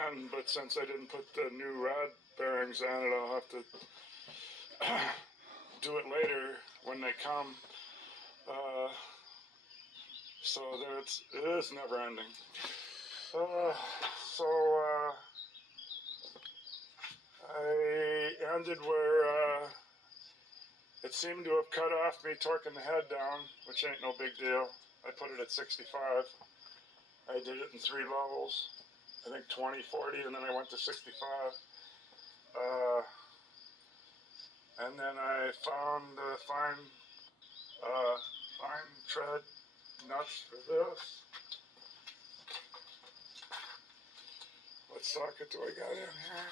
can, but since I didn't put the new rod bearings on it, I'll have to do it later when they come. So there it is never ending. I ended where it seemed to have cut off me torquing the head down, which ain't no big deal. I put it at 65. I did it in 3 levels. I think 20, 40, and then I went to 65. And then I found the fine tread nuts for this. What socket do I got in here?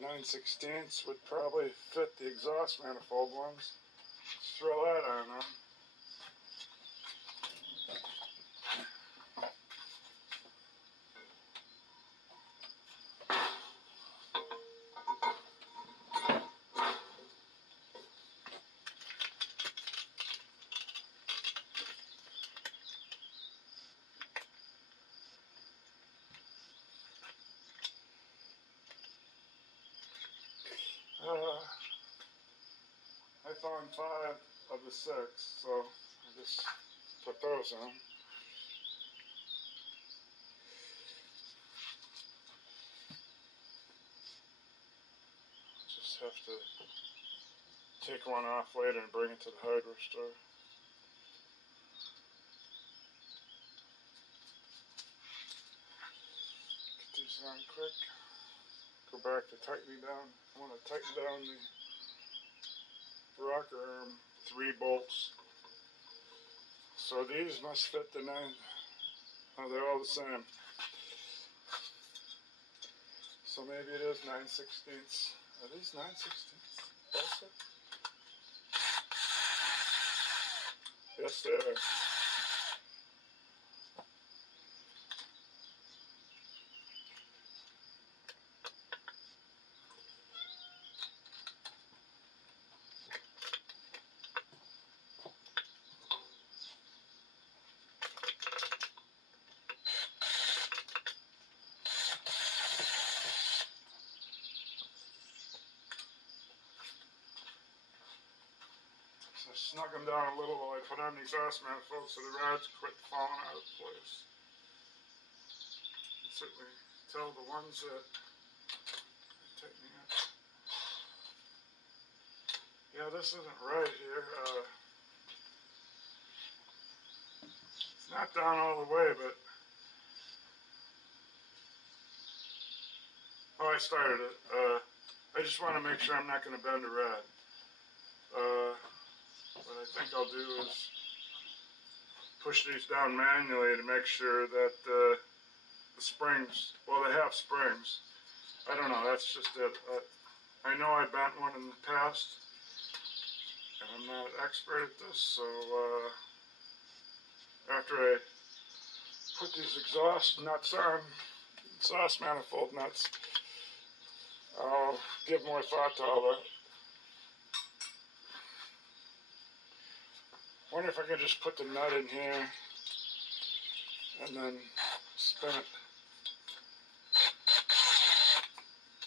9/16 would probably fit the exhaust manifold ones. Let's throw that on them. I found 5 of the 6, so I just put those on. Just have to take one off later and bring it to the hardware store. Get these on quick. Go back to tightening down. I want to tighten down the rocker arm 3 bolts. So these must fit the 9. Oh, they're all the same. So maybe it is 9/16. Are these 9/16 also? Yes, they are. So I snug them down a little while I put on the exhaust manifold so the rods quit falling out of place. You can certainly tell the ones that are tightening up. Yeah, this isn't right here. It's not down all the way, but oh, I started it. I just want to make sure I'm not going to bend a rod. What I think I'll do is push these down manually to make sure that the springs, well, they have springs. I don't know, that's just it. I know I bent one in the past, and I'm not an expert at this, so after I put these exhaust nuts on, exhaust manifold nuts, I'll give more thought to all that. I wonder if I can just put the nut in here and then spin it.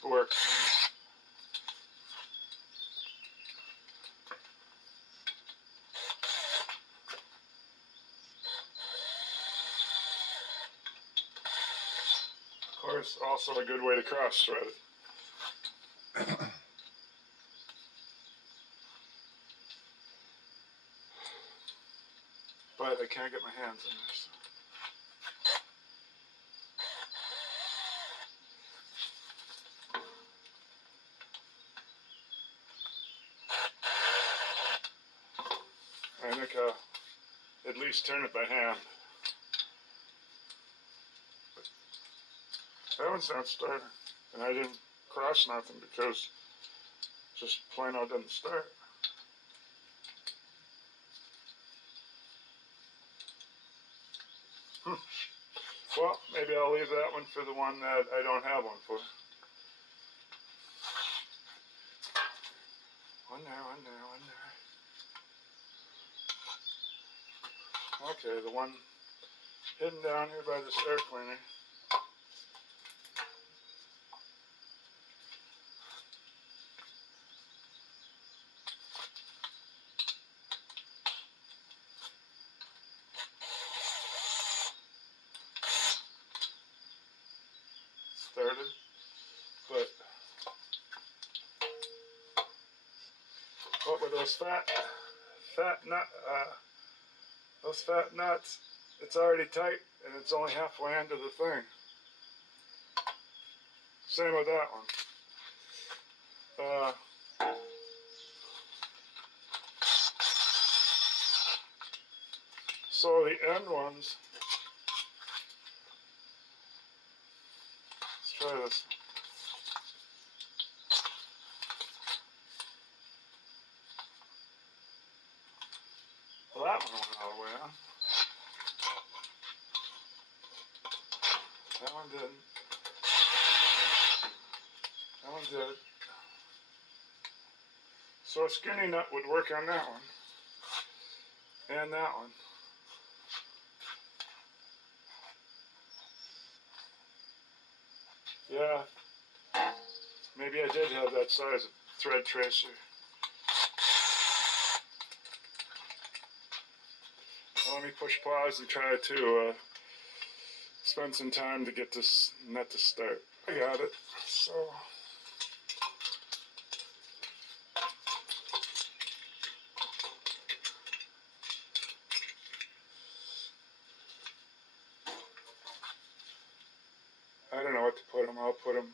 Work. Of course, also a good way to cross thread it. But I can't get my hands in there. So. I think I'll at least turn it by hand. But that one's not starting. And I didn't cross nothing because just plain out didn't start. Well, maybe I'll leave that one for the one that I don't have one for. One there, one there, one there. Okay, the one hidden down here by this air cleaner. those fat nuts, it's already tight and it's only halfway into the thing. Same with that one. So the end ones, let's try this. Well, that one went all the way on. That one didn't. That one did. So a skinny nut would work on that one. And that one. Yeah. Maybe I did have that size of thread tracer. Well, let me push pause and try to spend some time to get this nut to start. I got it. So I don't know what to put them. I'll put them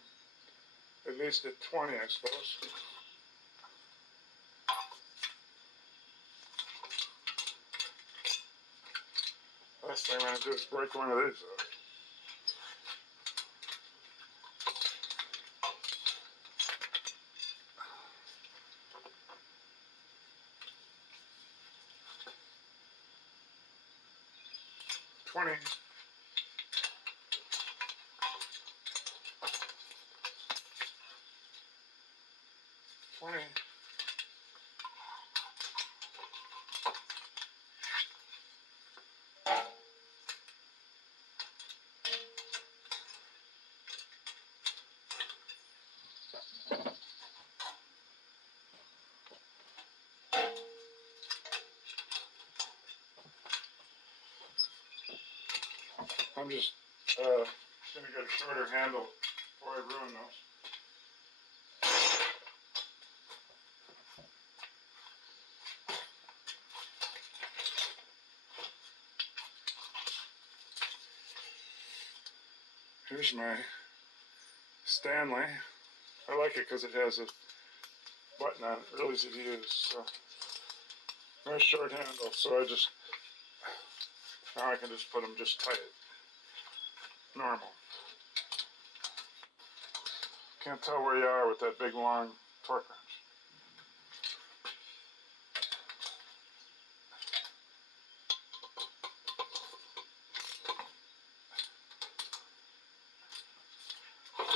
at least at 20, I suppose. Last thing I'm going to do is break one of these out. $20. I'm just going to get a shorter handle before I ruin those. Here's my Stanley. I like it because it has a button on it, really easy to use. So nice short handle, so now I can just put them just tight. Normal. Can't tell where you are with that big long torque wrench.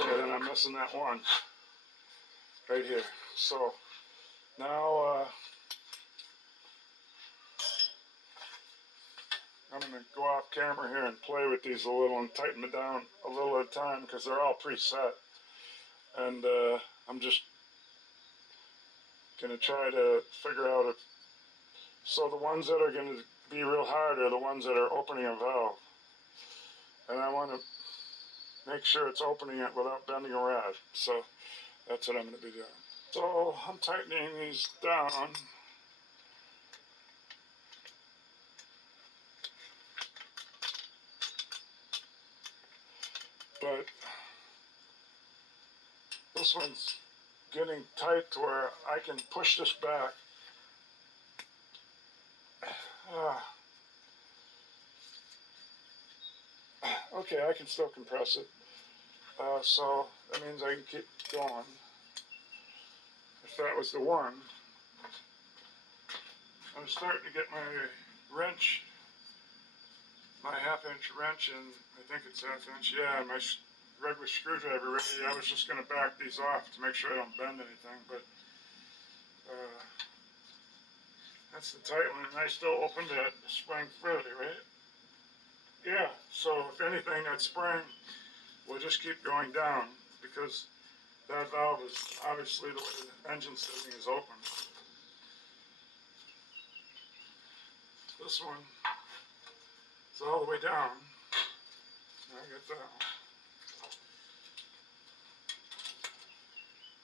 Okay, then I'm missing that one right here. So now I'm going to go off camera here and play with these a little and tighten them down a little at a time because they're all preset. And I'm just going to try to figure out if, so the ones that are going to be real hard are the ones that are opening a valve. And I want to make sure it's opening it without bending a rod. So that's what I'm going to be doing. So I'm tightening these down. But this one's getting tight to where I can push this back. Okay, I can still compress it. So that means I can keep going. If that was the one, I'm starting to get my wrench, my half-inch wrench, and I think it's half-inch. Yeah, my regular screwdriver ready. I was just going to back these off to make sure I don't bend anything, but that's the tight one, and I still opened that spring fairly, right? Yeah, so if anything, that spring will just keep going down because that valve is obviously the way the engine setting is open. This one is all the way down. I get that one.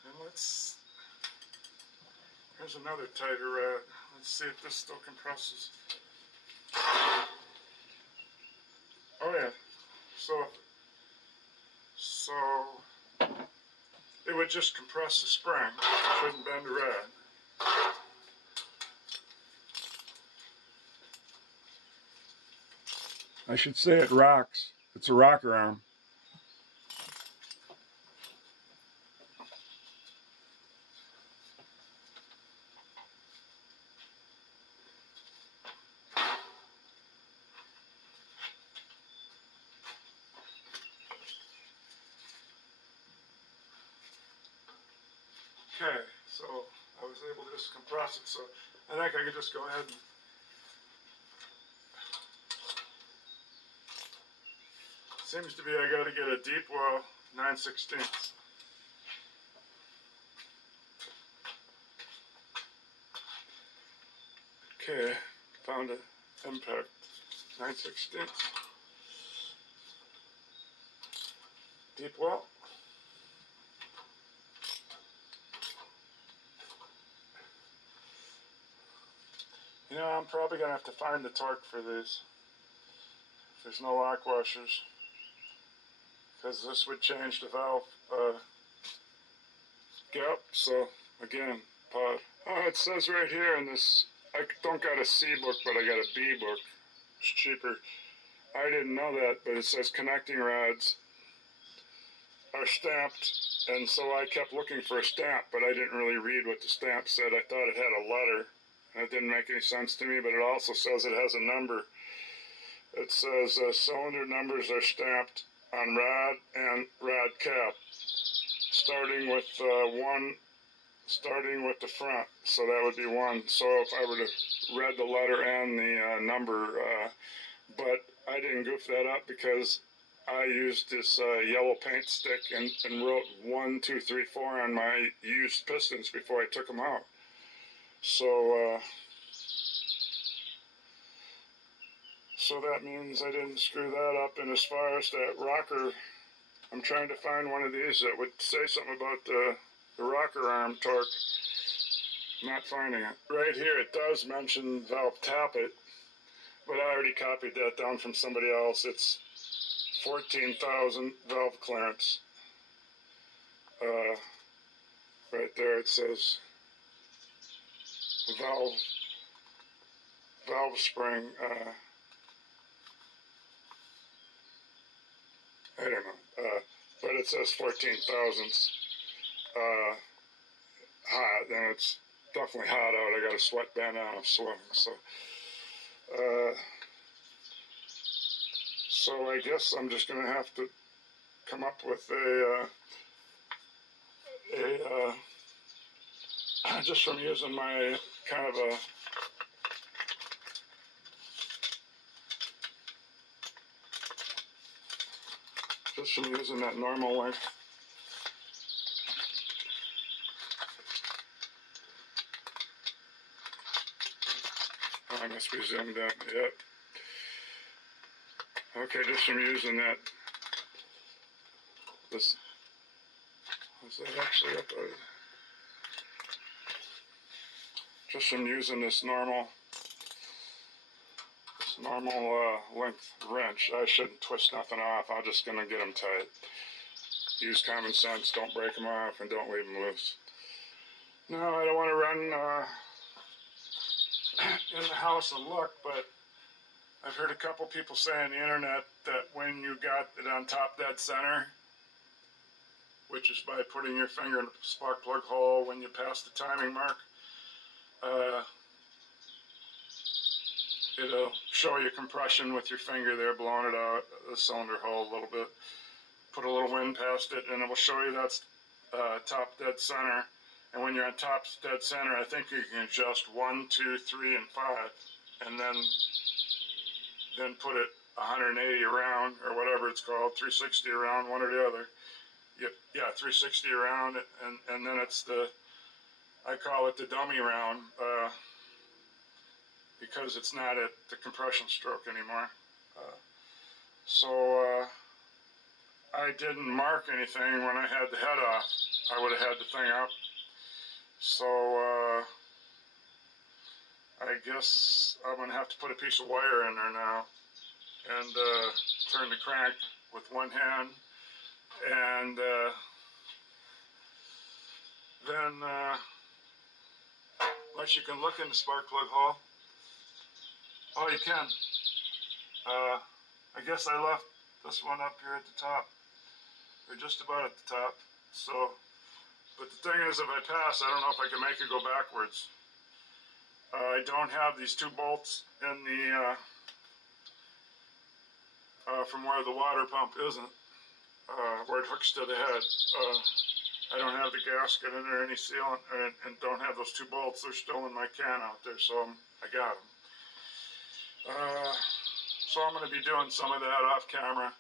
And Here's another tighter rad. Let's see if this still compresses. Oh yeah. So it would just compress the spring. Shouldn't bend the rad. I should say it rocks. It's a rocker arm. Okay, so I was able to just compress it, so I think I could just go ahead and seems to be I got to get a deep well 9/16. Okay, found an impact 9/16. Deep well. You know, I'm probably going to have to find the torque for these. There's no lock washers. Because this would change the valve gap. So, again, pod. Oh, it says right here in this, I don't got a C book, but I got a B book. It's cheaper. I didn't know that, but it says connecting rods are stamped, and so I kept looking for a stamp, but I didn't really read what the stamp said. I thought it had a letter. That didn't make any sense to me, but it also says it has a number. It says cylinder numbers are stamped on rod and rod cap, starting with the front, so that would be 1. So if I were to read the letter and the number, but I didn't goof that up because I used this yellow paint stick and wrote 1, 2, 3, 4 on my used pistons before I took them out. So that means I didn't screw that up. And as far as that rocker, I'm trying to find one of these that would say something about the rocker arm torque. Not finding it. Right here it does mention valve tappet, but I already copied that down from somebody else. It's 14,000 valve clearance. Right there it says valve spring. I don't know, but it says 14 thousandths hot, and it's definitely hot out. I got a sweat bandana of sweating, so I guess I'm just going to have to come up with just from using my kind of a just from using that normal length. Oh, I must be zoomed in. Yep. Okay, just from using that. This is that actually up? Just from using this normal length wrench. I shouldn't twist nothing off. I'm just gonna get them tight. Use common sense. Don't break them off and don't leave them loose. No, I don't want to run in the house and look, but I've heard a couple people say on the internet that when you got it on top dead center, which is by putting your finger in the spark plug hole when you pass the timing mark, it'll show you compression with your finger there, blowing it out the cylinder hole a little bit. Put a little wind past it, and it will show you that's top dead center. And when you're on top dead center, I think you can adjust 1, 2, 3, and 5, and then put it 180 around, or whatever it's called, 360 around, one or the other. Yeah, 360 around, and then it's I call it the dummy round, because it's not at the compression stroke anymore. I didn't mark anything when I had the head off. I would have had the thing up. So I guess I'm going to have to put a piece of wire in there now and turn the crank with one hand, and then unless you can look in the spark plug hole. Oh, you can. I guess I left this one up here at the top, or just about at the top. So, but the thing is, if I pass, I don't know if I can make it go backwards. I don't have these two bolts in the from where the water pump isn't, where it hooks to the head. I don't have the gasket in there, any sealant, and don't have those two bolts. They're still in my can out there, so I got them. So I'm going to be doing some of that off camera.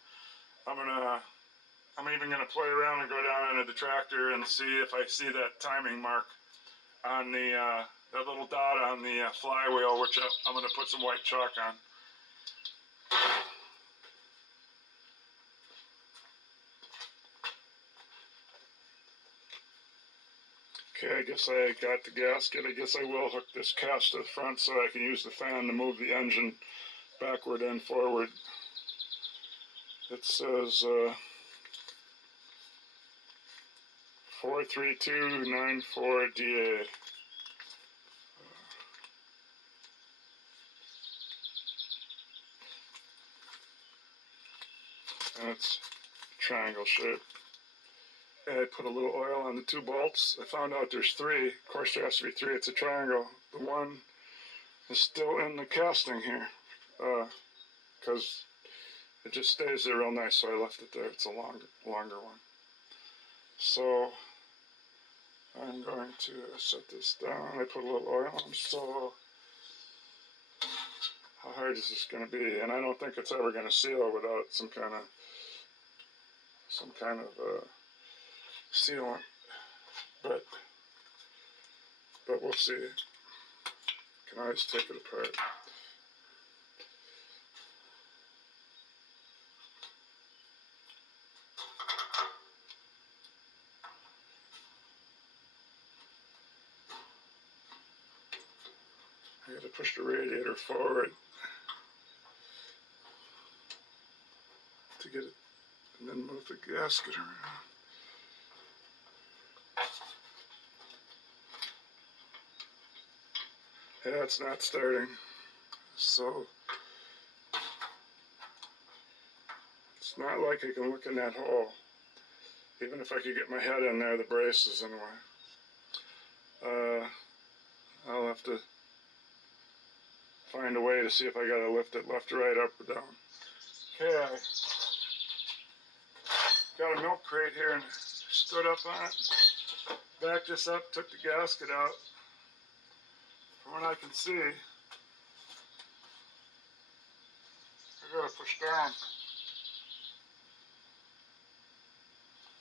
I'm even going to play around and go down into the tractor and see if I see that timing mark on the that little dot on the flywheel, which I'm going to put some white chalk on. Okay, I guess I got the gasket. I guess I will hook this cast to the front so I can use the fan to move the engine backward and forward. It says 43294DA. And it's triangle shape. I put a little oil on the two bolts. I found out there's three. Of course, there has to be three. It's a triangle. The one is still in the casting here because it just stays there real nice, so I left it there. It's a longer one. So I'm going to set this down. I put a little oil on. So how hard is this going to be? And I don't think it's ever going to seal without some kind of sealant, but we'll see. Can always take it apart. I got to push the radiator forward to get it, and then move the gasket around. Yeah, it's not starting, so it's not like I can look in that hole. Even if I could get my head in there, the brace is in the way. I'll have to find a way to see if I gotta lift it left or right, up or down. Okay, I got a milk crate here and stood up on it, backed this up, took the gasket out. From what I can see, I gotta push down.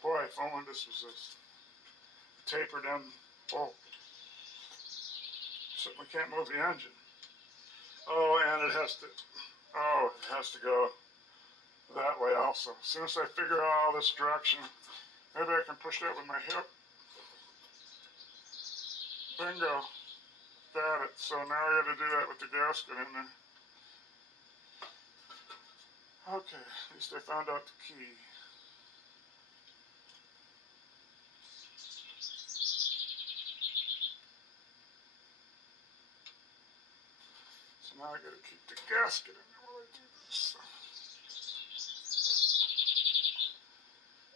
Boy, if only this was a tapered in bolt. So we can't move the engine. Oh, and it has to go that way also. As soon as I figure out all this direction, maybe I can push that with my hip. Bingo. Got it. So now I gotta do that with the gasket in there. Okay, at least I found out the key. So now I gotta keep the gasket in there while I do this.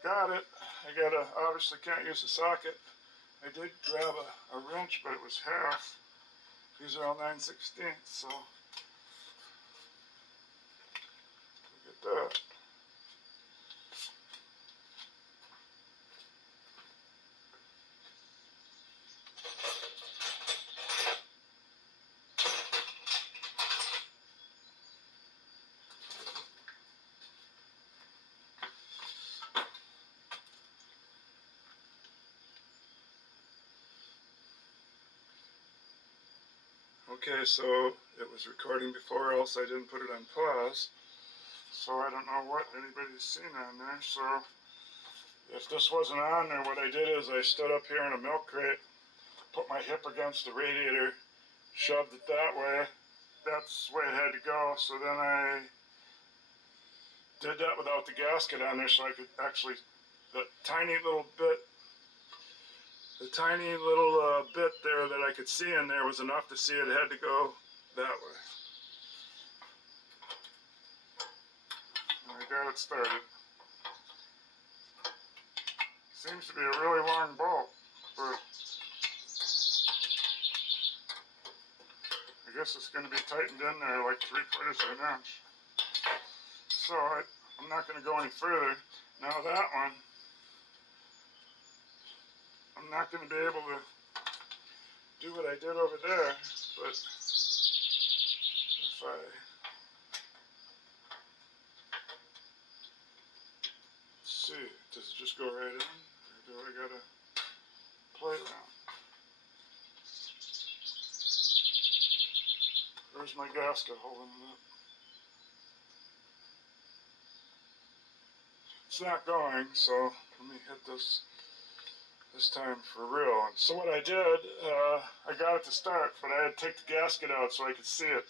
Got it. I obviously can't use the socket. I did grab a wrench, but it was half. These are all 9/16, so look at that. Okay, so it was recording before, else I didn't put it on pause. So I don't know what anybody's seen on there. So if this wasn't on there, what I did is I stood up here in a milk crate, put my hip against the radiator, shoved it that way. That's the way it had to go. So then I did that without the gasket on there, so I could actually, the tiny little bit there that I could see in there was enough to see it had to go that way. And I got it started. Seems to be a really long bolt, but I guess it's going to be tightened in there like 3/4 of an inch. So I'm not going to go any further. Now that one, I'm not going to be able to do what I did over there, but if I see, does it just go right in, or do I gotta play around? Where's my gasket holding it up? It's not going, so let me hit this time for real. And so what I did, I got it to start, but I had to take the gasket out so I could see it.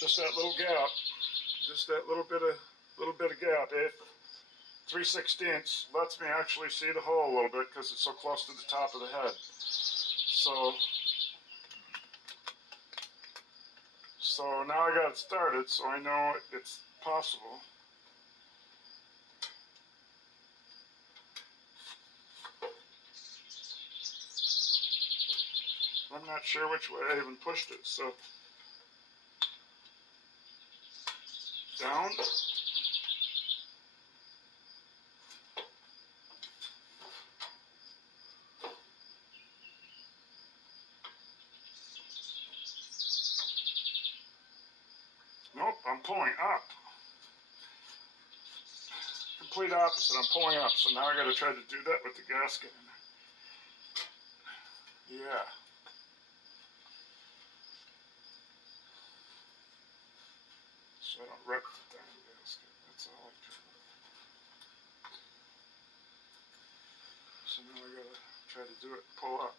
Just that little gap, just that little bit of gap. 3/16 lets me actually see the hole a little bit because it's so close to the top of the head. So now I got it started, so I know it's possible. I'm not sure which way I even pushed it, so down. Nope, I'm pulling up. Complete opposite, I'm pulling up, so now I gotta try to do that with the gasket in there. Yeah. So I don't wreck the damn gasket, that's all I care about. So now I gotta try to do it and pull up.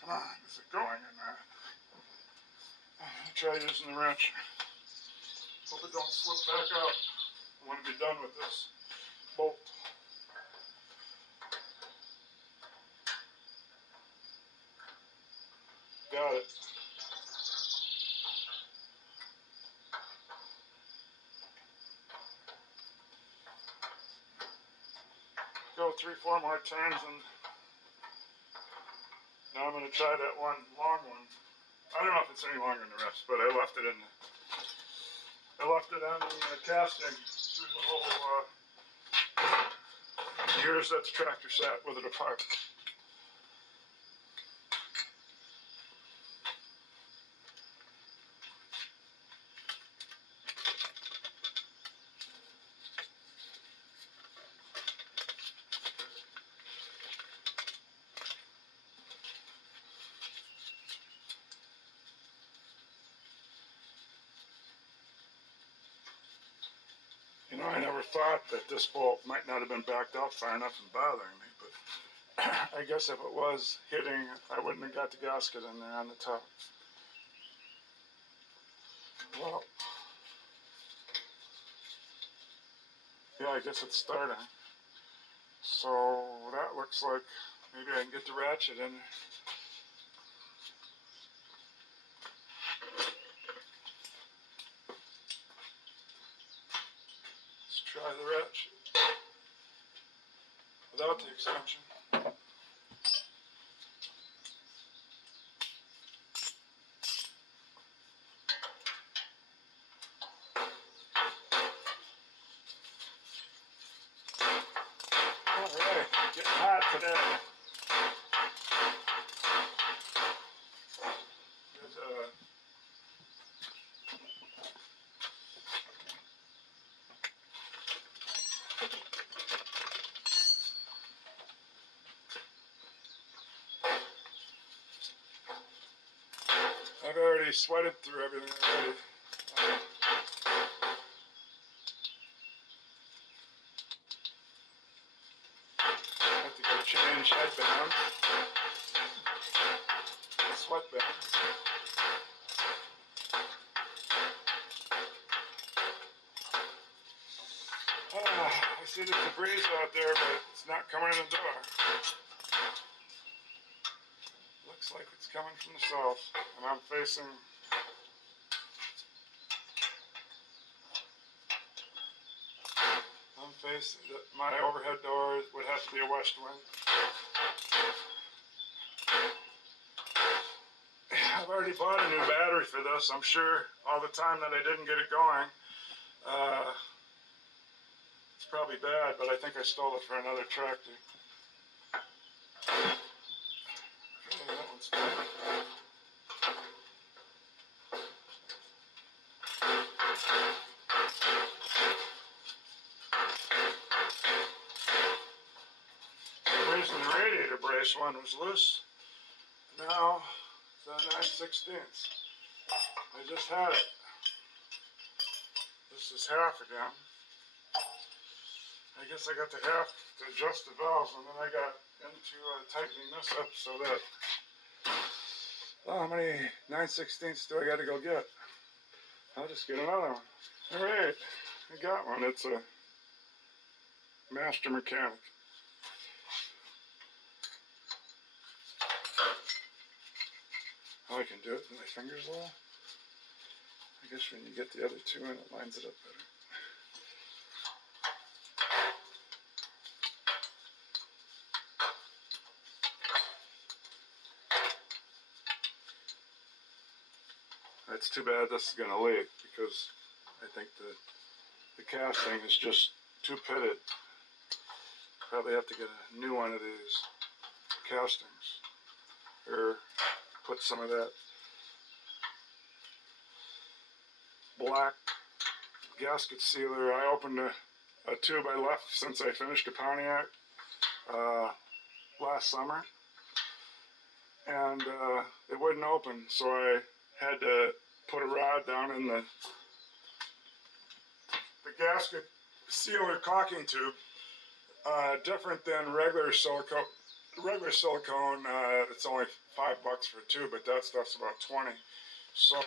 Come on, is it going or not? I'll try using the wrench. Hope it don't slip back out. I want to be done with this bolt. Got it. Go 3-4 more turns, and now I'm going to try that one long one. I don't know if it's any longer than the rest, but I left it in. I left it on the casting through the whole years that the tractor sat with it apart. You know, I never thought that this bolt might not have been backed out far enough and bothering me, but I guess if it was hitting, I wouldn't have got the gasket in there on the top. Well, yeah, I guess it's starting. So that looks like maybe I can get the ratchet in there. Let's try the ratchet without the extension. Alright, getting hot today. already sweated through everything already. I have to go change headband, sweatband. I see there's a breeze out there, but it's not coming in the door. Looks like it's coming from the south, and I'm facing my overhead door would have to be a west wind. I've already bought a new battery for this. I'm sure all the time that I didn't get it going. It's probably bad, but I think I stole it for another tractor. Okay, that one's good. For some reason the radiator brace one was loose. Now it's a 9/16. I just had it. This is half again. I guess I got the half to adjust the valves, and then I got into tightening this up so that, how many 9/16 do I got to go get? I'll just get another one. All right, I got one. It's a master mechanic. Oh, I can do it with my fingers a little. I guess when you get the other two in, it lines it up better. It's too bad this is going to leak, because I think the casting is just too pitted. Probably have to get a new one of these castings, or put some of that black gasket sealer. I opened a tube I left since I finished a Pontiac last summer, and it wouldn't open, so I had to put a rod down in the gasket sealer caulking tube. Different than regular silicone. Regular silicone, it's only $5 for a tube, but that stuff's about 20. So,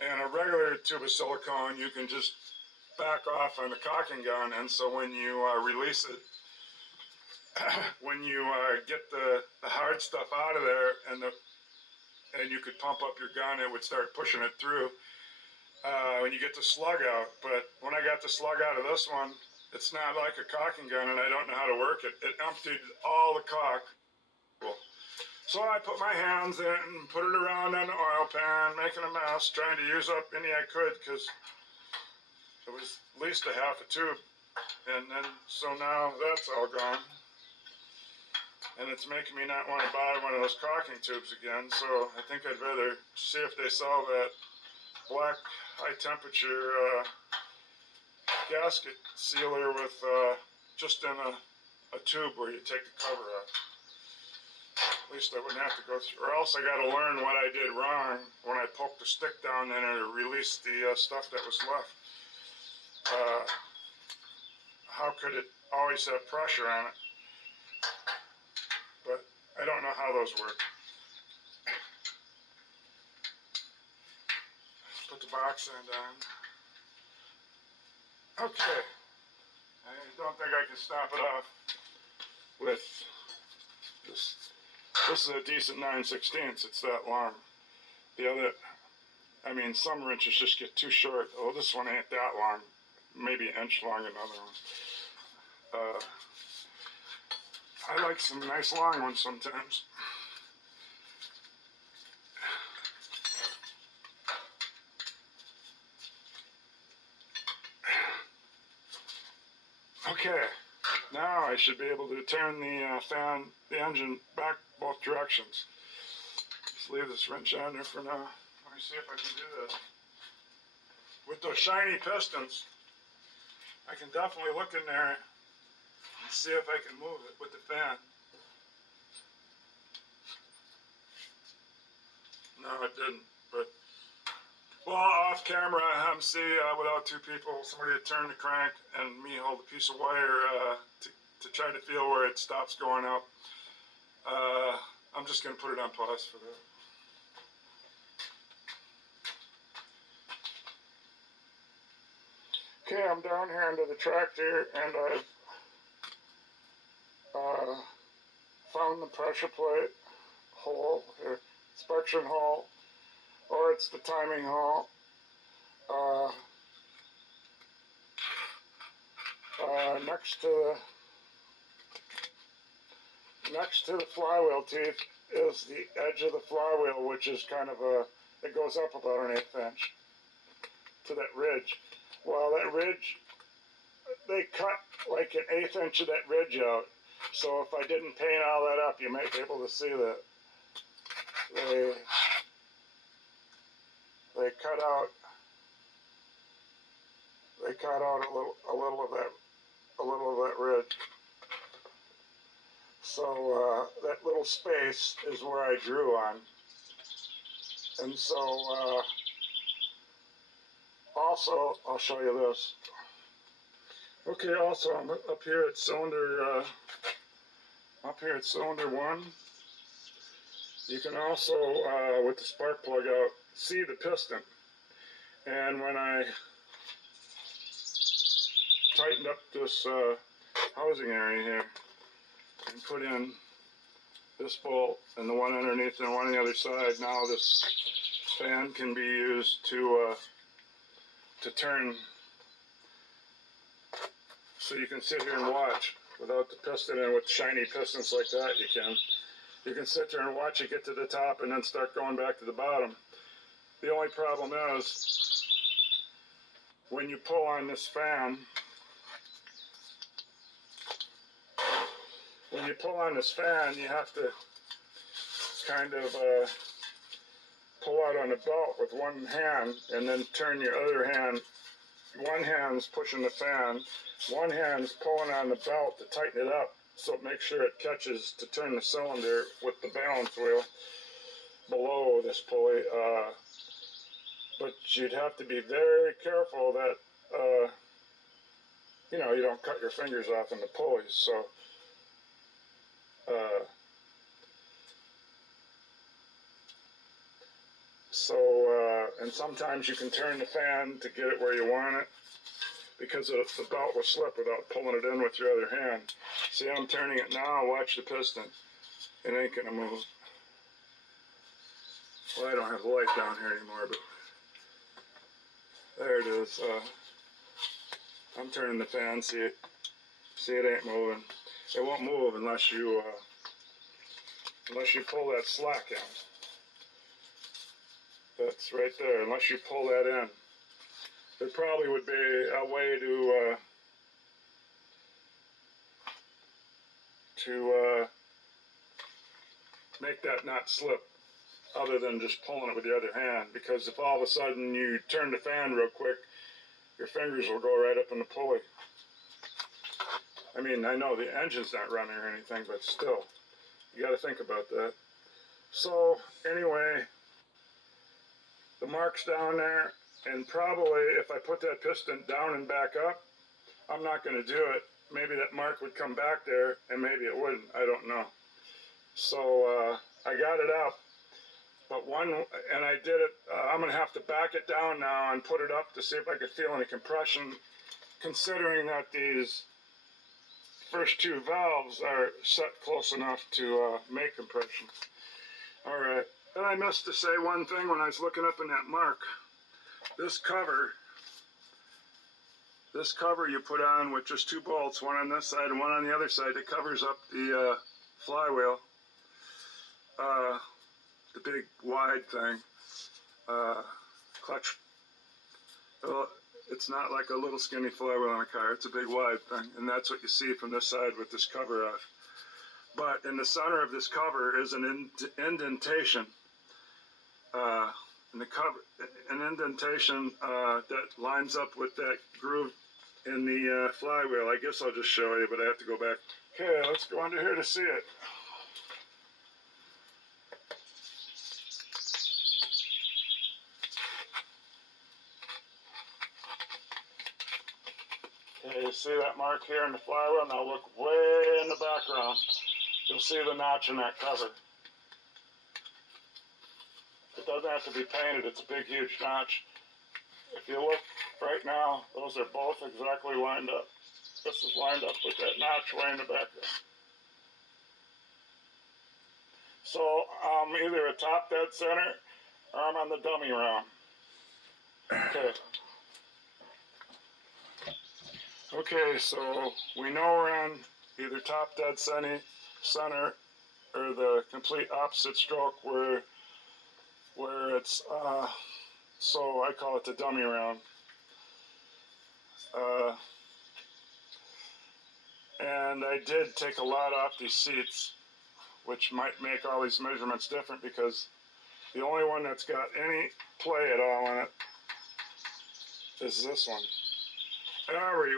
and a regular tube of silicone, you can just back off on the caulking gun, and so when you release it, when you get the hard stuff out of there, and you could pump up your gun, it would start pushing it through when you get the slug out. But when I got the slug out of this one, it's not like a caulking gun, and I don't know how to work it. It emptied all the caulk. So I put my hands in and put it around on the oil pan, making a mess, trying to use up any I could, because it was at least a half a tube. And then, so now that's all gone. And it's making me not want to buy one of those caulking tubes again, so I think I'd rather see if they sell that black high temperature gasket sealer with just in a tube where you take the cover off. At least I wouldn't have to go through, or else I got to learn what I did wrong when I poked the stick down in and released the stuff that was left. How could it always have pressure on it? But I don't know how those work. Put the box end on. Okay. I don't think I can snap it off with this. This is a decent 9/16. It's that long. The other, I mean, some wrenches just get too short. Oh, this one ain't that long. Maybe an inch long, another one. I like some nice long ones sometimes. Okay, now I should be able to turn the engine back both directions. Just leave this wrench on there for now. Let me see if I can do this. With those shiny pistons, I can definitely look in there and see if I can move it with the fan. No, it didn't. But, well, off camera, MC, without two people, somebody had turned the crank and me hold a piece of wire to try to feel where it stops going up. I'm just going to put it on pause for that. Okay, I'm down here under the tractor, and I've found the pressure plate hole, or inspection hole, or it's the timing hole. Next to the flywheel teeth is the edge of the flywheel, which is kind of it goes up about an 1/8 inch to that ridge. Well, that ridge, they cut like an 1/8 inch of that ridge out. So if I didn't paint all that up, you might be able to see that they cut out a little of that ridge. So that little space is where I drew on. And so also, I'll show you this. Okay, also I'm up here at cylinder 1. You can also, with the spark plug out, see the piston. And when I tightened up this housing area here and put in this bolt and the one underneath and the one on the other side, now this fan can be used to turn, so you can sit here and watch without the piston, and with shiny pistons like that you can sit there and watch it get to the top and then start going back to the bottom. The only problem is when you pull on this fan, you have to kind of pull out on the belt with one hand and then turn your other hand. One hand's pushing the fan, one hand's pulling on the belt to tighten it up so it makes sure it catches to turn the cylinder with the balance wheel below this pulley. But you'd have to be very careful that you don't cut your fingers off in the pulleys. So and sometimes you can turn the fan to get it where you want it, because the belt will slip without pulling it in with your other hand. See, I'm turning it now. Watch the piston. It ain't gonna move. Well, I don't have the light down here anymore, but there it is. I'm turning the fan. See it ain't moving. It won't move unless you pull that slack in. That's right there. Unless you pull that in, there probably would be a way to make that not slip, other than just pulling it with the other hand. Because if all of a sudden you turn the fan real quick, your fingers will go right up in the pulley. I mean, I know the engine's not running or anything, but still, you got to think about that. So anyway, the mark's down there, and probably if I put that piston down and back up, I'm not going to do it. Maybe that mark would come back there, and maybe it wouldn't. I don't know. So I got it up, and I did it. I'm going to have to back it down now and put it up to see if I could feel any compression, considering that these first two valves are set close enough to make compression. All right. And I missed to say one thing when I was looking up in that mark. This cover you put on with just two bolts, one on this side and one on the other side, that covers up the flywheel, the big wide thing, clutch. Well, it's not like a little skinny flywheel on a car. It's a big wide thing, and that's what you see from this side with this cover off. But in the center of this cover is an indentation. An indentation that lines up with that groove in the flywheel. I guess I'll just show you, but I have to go back. Okay, let's go under here to see it. Okay, you see that mark here in the flywheel? Now look way in the background. You'll see the notch in that cover. It doesn't have to be painted, it's a big, huge notch. If you look right now, those are both exactly lined up. This is lined up with that notch way in the background. So I'm either a top dead center or I'm on the dummy round. Okay. Okay, so we know we're on either top dead center or the complete opposite stroke where it's, so I call it the dummy round. And I did take a lot off these seats, which might make all these measurements different because the only one that's got any play at all in it is this one. However,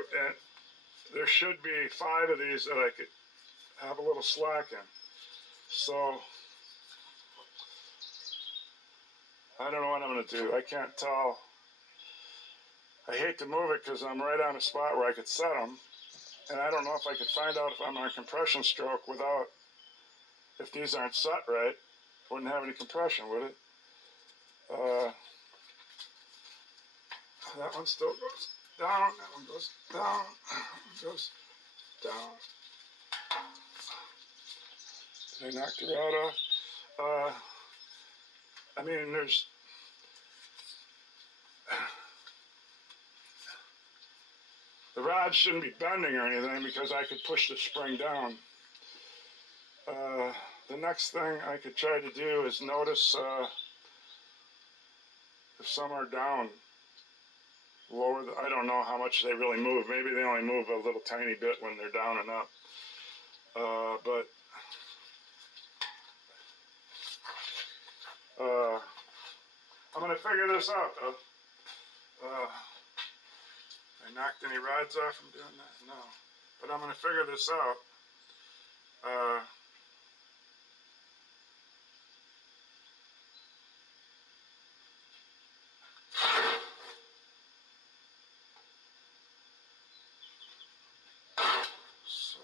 there should be 5 of these that I could have a little slack in. So I don't know what I'm going to do. I can't tell. I hate to move it because I'm right on a spot where I could set them. And I don't know if I could find out if I'm on a compression stroke without, if these aren't set right, wouldn't have any compression, would it? That one still goes down, that one goes down, that one goes down. Did I knock the rod off? I mean, there's, the rod shouldn't be bending or anything because I could push the spring down. The next thing I could try to do is notice if some are down lower. I don't know how much they really move. Maybe they only move a little tiny bit when they're down and up. But I'm going to figure this out, though. I knocked any rods off from doing that? No. But I'm going to figure this out. So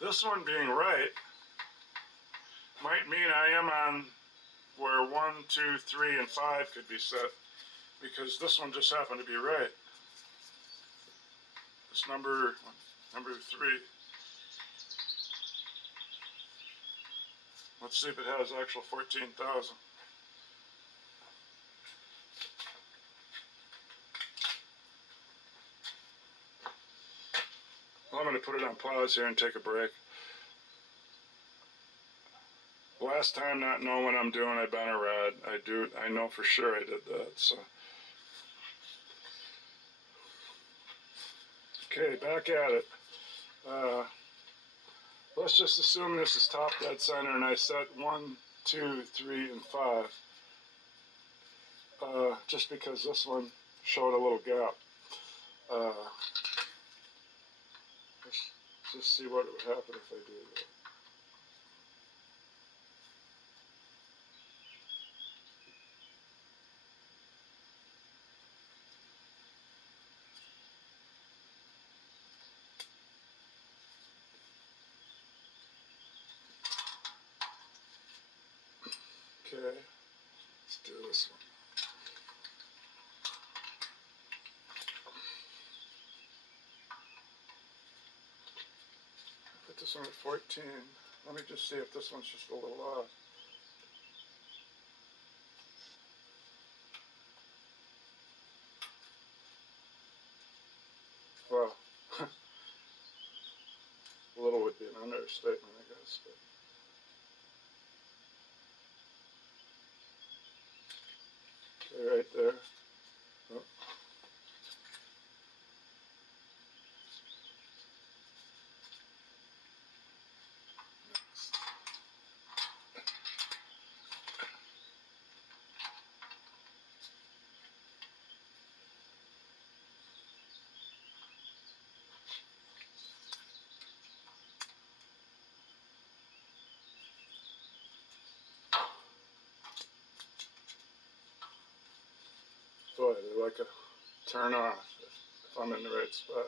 this one being right might mean I am on where 1, 2, 3, and 5 could be set, because this one just happened to be right. This number 3. Let's see if it has actual 14,000. Well, I'm going to put it on pause here and take a break. Last time, not knowing what I'm doing, I bent a rod. I know for sure I did that. So, okay, back at it. Let's just assume this is top dead center, and I set 1, 2, 3, and 5. Just because this one showed a little gap. Let's just see what would happen if I do that. Okay, let's do this one. Put this one at 14. Let me just see if this one's just a little off. Well, a little would be an understatement, I guess. But. Okay, right there. Oh. like a turn off if I'm in the right spot.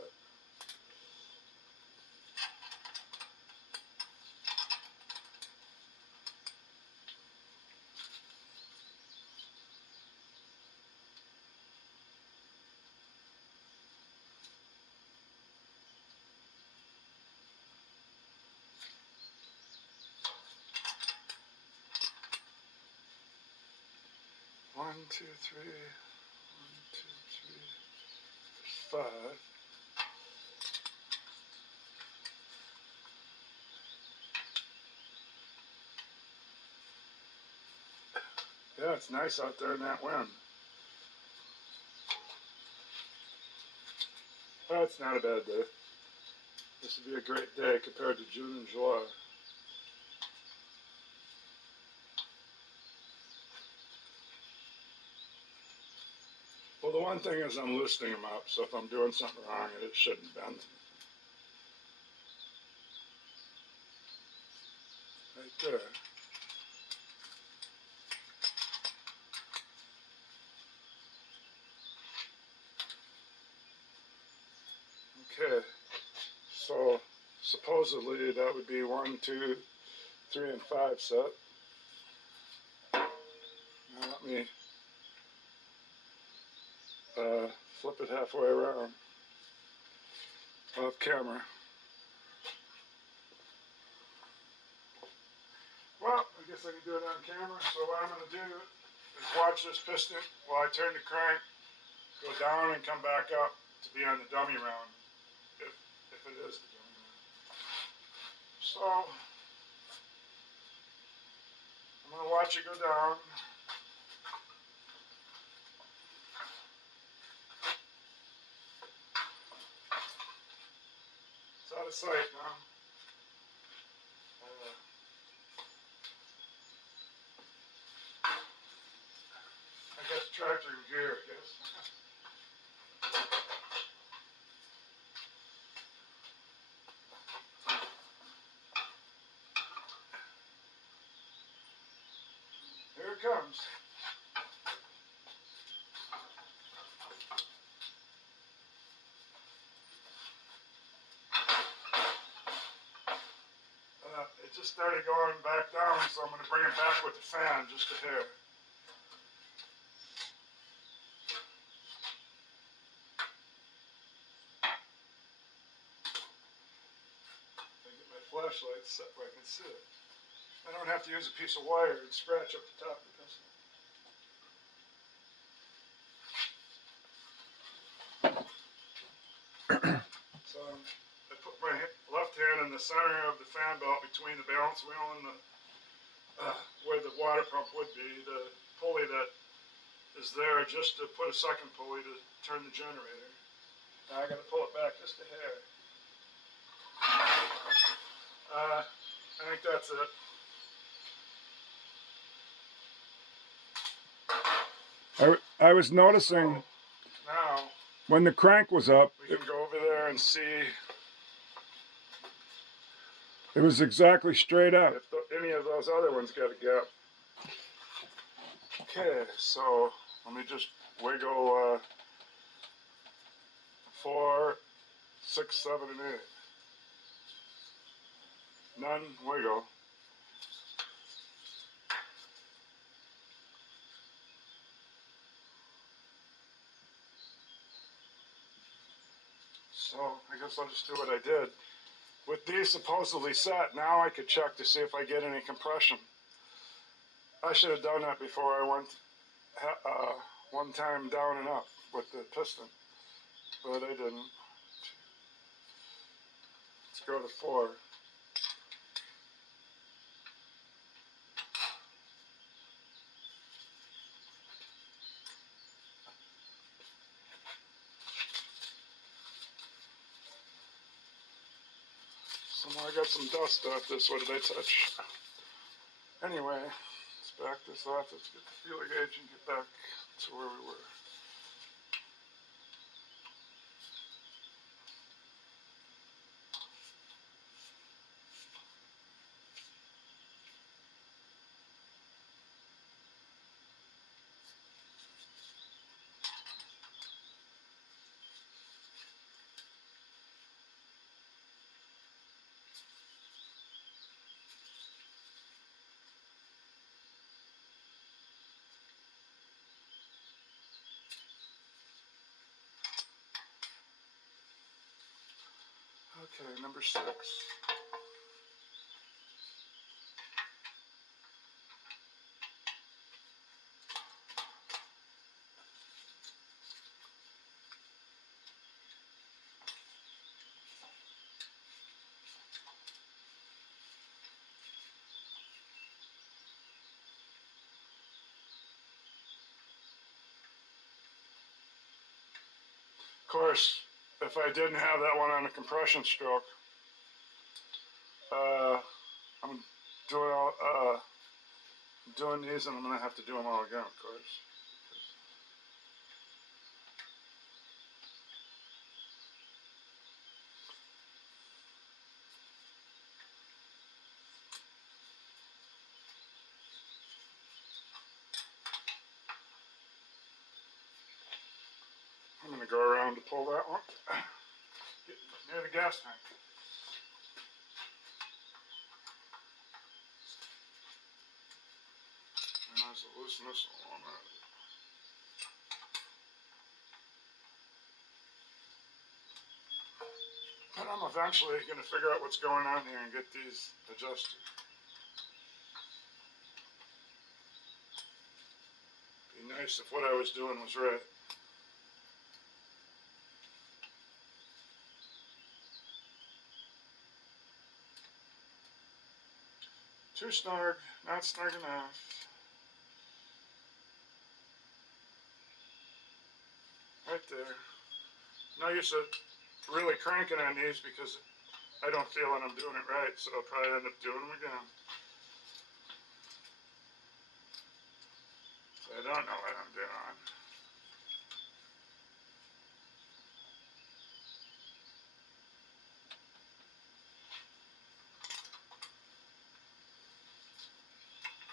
One, two, three. 1, 2, 3. There's 5. Yeah, it's nice out there in that wind. Oh, it's not a bad day. This would be a great day compared to June and July. Well, the one thing is I'm loosening them up, so if I'm doing something wrong, it shouldn't bend. Right there. Okay, so supposedly that would be 1, 2, 3, and 5 set. Now let me flip it halfway around off camera. Well, I guess I can do it on camera. So what I'm going to do is watch this piston while I turn the crank, go down and come back up to be on the dummy round, if it is the dummy round. So I'm going to watch it go down. It's out of sight now. I got the tractor in gear, I guess. Here it comes. It just started going back down, so I'm going to bring it back with the fan just a hair. I get my flashlight set where I can see it. I don't have to use a piece of wire and scratch up the top of the piston. So I put my left hand in the center of the fan belt between the balance wheel and the where the water pump would be, the pulley that is there just to put a second pulley to turn the generator. Now I got to pull it back just a hair. I think that's it. I was noticing now when the crank was up, we can go over there and see it was exactly straight up. If any of those other ones got a gap. Okay, so let me just wiggle 4, 6, 7, and 8. None wiggle. So I guess I'll just do what I did. With these supposedly set, now I could check to see if I get any compression. I should have done that before I went one time down and up with the piston, but I didn't. Let's go to 4. So now I got some dust off this. What did I touch? Anyway, let's back this off. Let's get the feeler gauge and get back to where we were. Okay, number 6. Of course, if I didn't have that one on a compression stroke, I'm doing these, and I'm going to have to do them all again, of course. I'm going to go around to pull that one. Get near the gas tank. And there's a loose missile on that. But I'm eventually going to figure out what's going on here and get these adjusted. Be nice if what I was doing was right. Too snug, not snug enough. Right there. No use of really cranking on these because I don't feel that I'm doing it right, so I'll probably end up doing them again. So I don't know what I'm doing.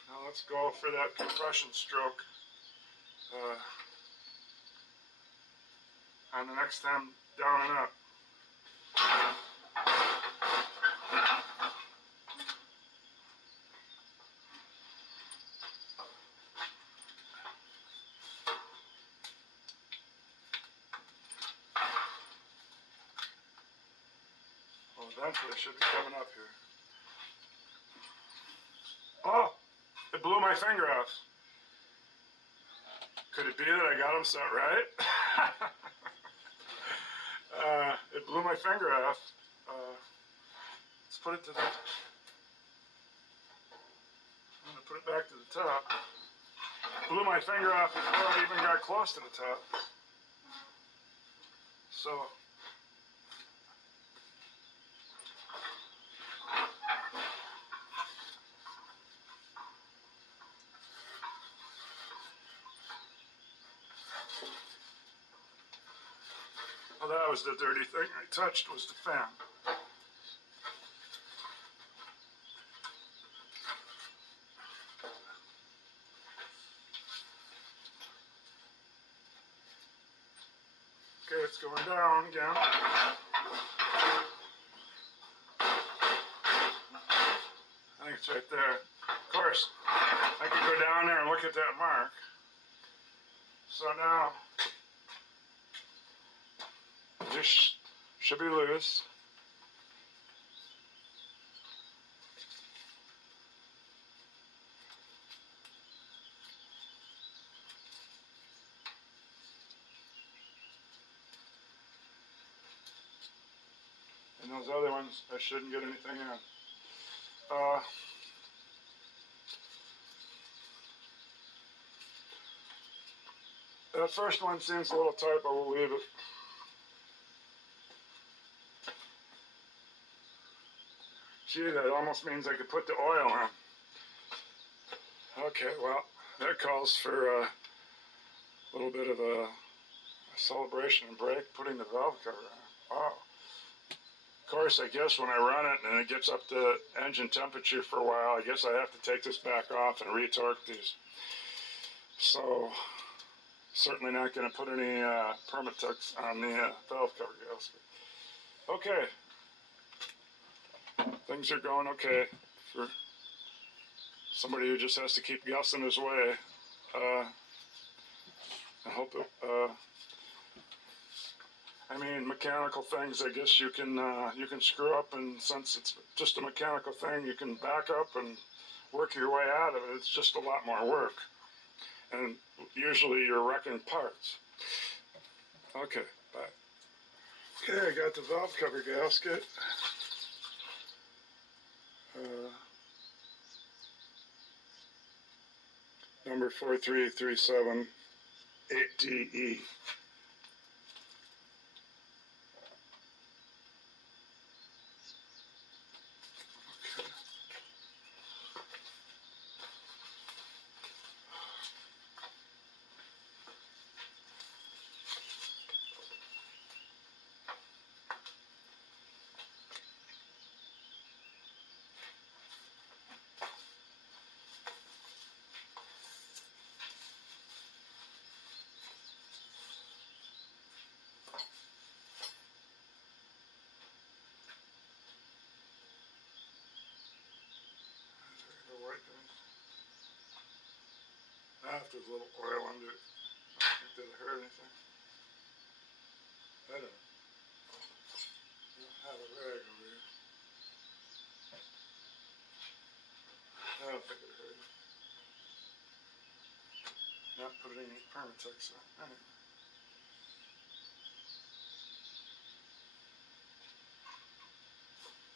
Now let's go for that compression stroke on the next time down and up. Well, eventually it should be coming up here. Oh, it blew my finger off. Could it be that I got them set right? It blew my finger off. Let's put it to the... I'm going to put it back to the top. Blew my finger off before I even got close to the top. So... Well, that was the dirty thing I touched, was the fan. Okay, it's going down again. I think it's right there. Of course, I could go down there and look at that mark. So now, this should be loose. And those other ones, I shouldn't get anything in. That first one seems a little tight, but we'll leave it. Gee, that almost means I could put the oil in. Okay, well, that calls for a little bit of a celebration and break, putting the valve cover in. Oh. Of course, I guess when I run it and it gets up to engine temperature for a while, I guess I have to take this back off and retorque these. So, certainly not going to put any Permatex on the valve cover gasket. Okay. Things are going okay for somebody who just has to keep guessing his way. I hope it, I mean, mechanical things, I guess you can screw up, and since it's just a mechanical thing, you can back up and work your way out of it. It's just a lot more work, and usually you're wrecking parts. Okay, bye. Okay, I got the valve cover gasket. Number 4337 8DE. If there's a little oil under it, I don't think that'll hurt anything. I don't know. I don't have a rag over here. I don't think it'll hurt it. Not put any Permatex on. Anyway.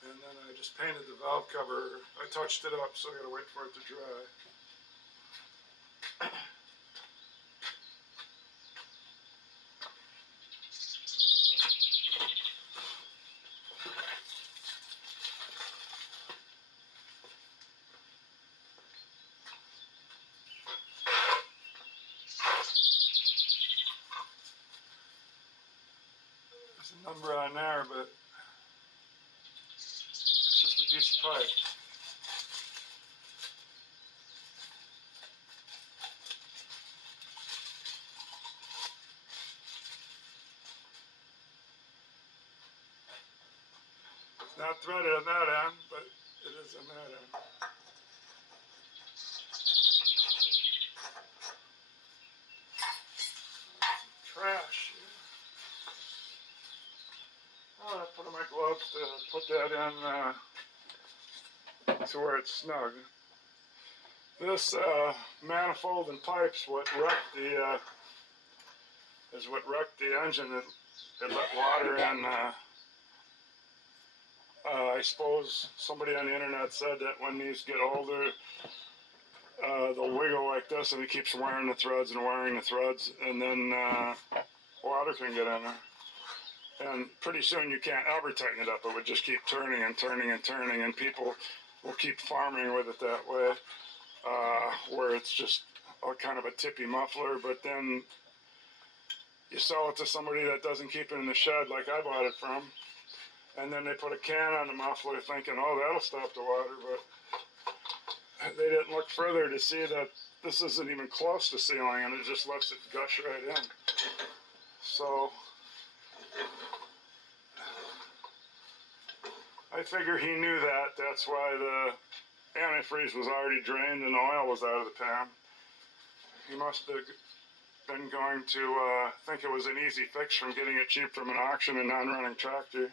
And then I just painted the valve cover. I touched it up, so I gotta wait for it to dry. There's a number on there, but it's just a piece of pipe. It's not threaded on that end, but it is on that end. Trash. Oh, I put on my gloves to put that in to where it's snug. This manifold and pipes is what wrecked the engine. It let water in. I suppose somebody on the internet said that when these get older, they'll wiggle like this, and it keeps wearing the threads and wearing the threads, and then water can get in there. And pretty soon you can't ever tighten it up. It would just keep turning and turning and turning, and people will keep farming with it that way, where it's just a kind of a tippy muffler, but then you sell it to somebody that doesn't keep it in the shed like I bought it from, and then they put a can on the muffler thinking, oh, that'll stop the water, but they didn't look further to see that this isn't even close to sealing, and it just lets it gush right in. So I figure he knew that. That's why the antifreeze was already drained and the oil was out of the pan. He must have been going to think it was an easy fix from getting it cheap from an auction and non-running tractor.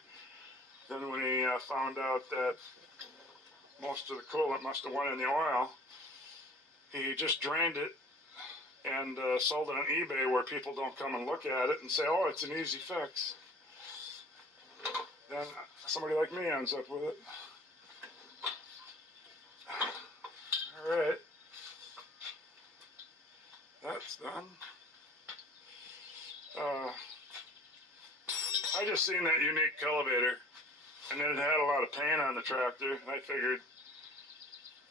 Then when he found out that most of the coolant must have went in the oil, he just drained it and sold it on eBay, where people don't come and look at it and say, oh, it's an easy fix. Then somebody like me ends up with it. All right. That's done. I just seen that unique elevator, and then it had a lot of paint on the tractor. I figured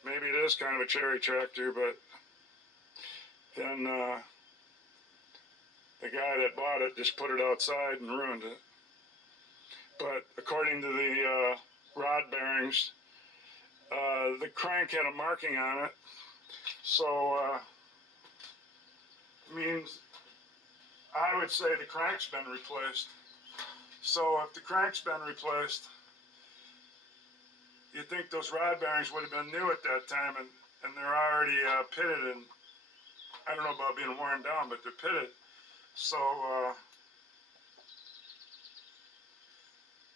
maybe it is kind of a cherry tractor, but then the guy that bought it just put it outside and ruined it. But according to the rod bearings, the crank had a marking on it, so means I would say the crank's been replaced. So if the crank's been replaced, you'd think those rod bearings would have been new at that time, and they're already pitted, and I don't know about being worn down, but they're pitted. So